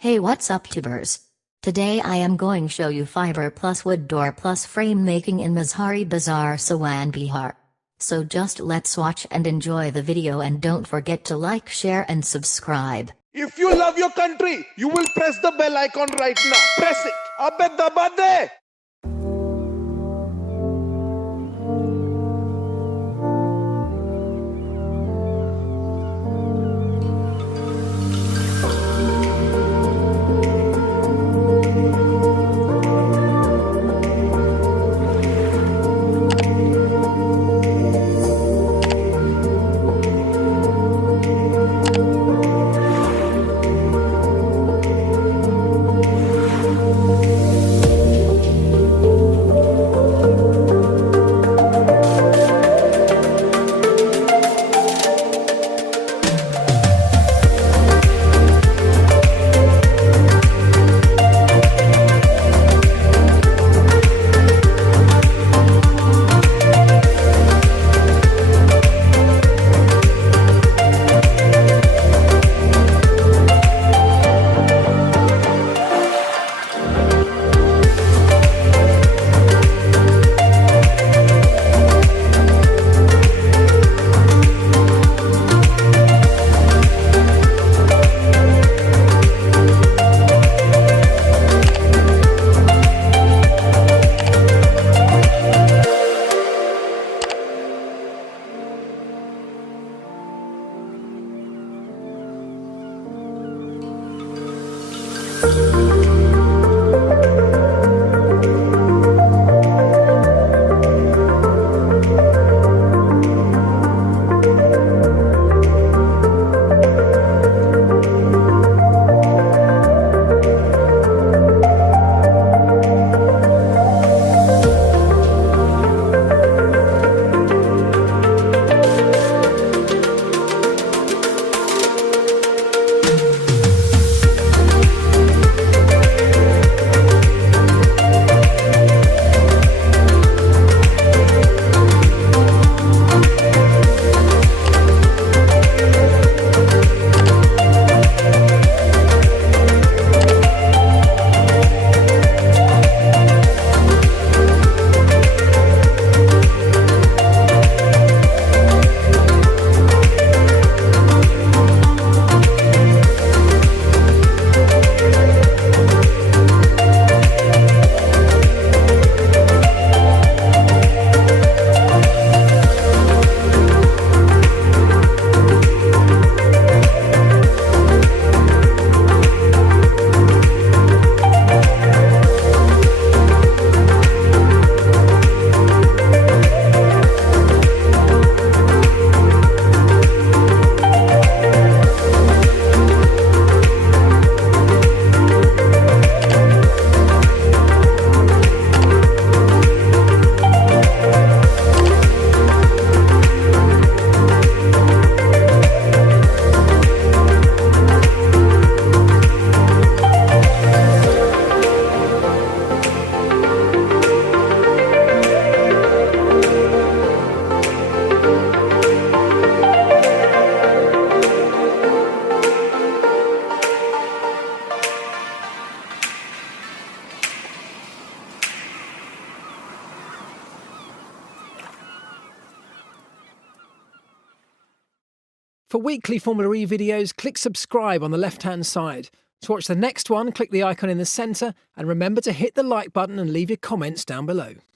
Hey, what's up, tubers? Today I am going show you fiber plus wood door plus frame making in Masahari Bazar, Siwan, Bihar. So just let's watch and enjoy the video, and don't forget to like, share and subscribe. If you love your country, you will press the bell icon right now. Press it. Abbe daba de. For weekly Formula E videos, click subscribe on the left-hand side. To watch the next one, click the icon in the centre, and remember to hit the like button and leave your comments down below.